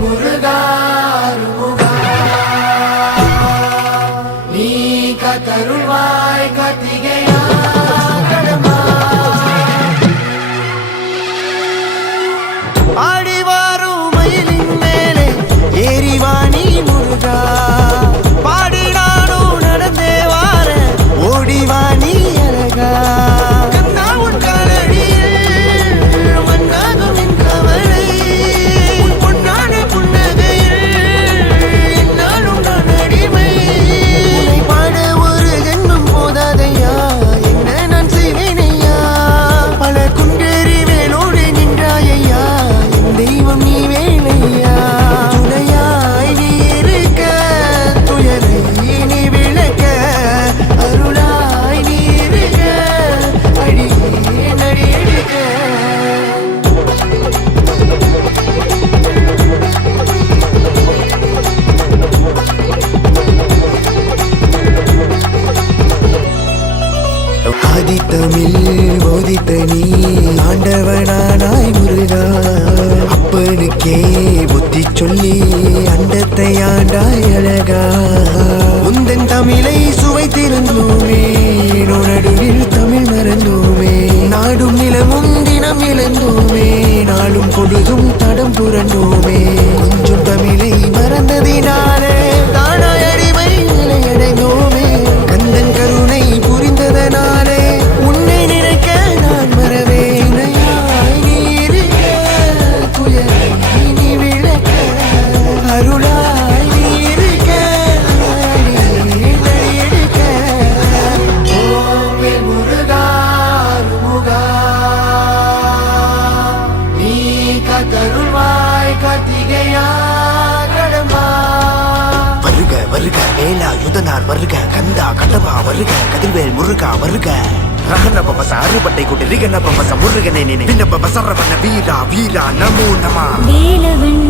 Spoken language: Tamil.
muruga, muruga, ni katarubai ஆதித்தமிழ் போதித்த நீ ஆண்டவனானாய் முருகா. அப்பனுக்கே புத்தி சொல்லி அண்டத்தை ஆண்டாய் அழகா. உந்தன் தமிழை சுவைத்திருந்தோமே நடுவில் தமிழ் மறந்தோமே. நாடும் நிலமும் தினம் இழந்தோமே நாளும் பொழுதும் தடம் புரண்டோம். கத்தருள்வாய் கார்த்திகேயா கடமா. வருக வருக வேலா யுதனார் வருக கந்தா கடவா வருக கதிர்வேல் முருகா வருக. ரகன பபச அறுபட்டை கூட்டி ரிகன பபச முருகனை நினை. சரவண வீரா வீரா நமோ நமா. வேலவன்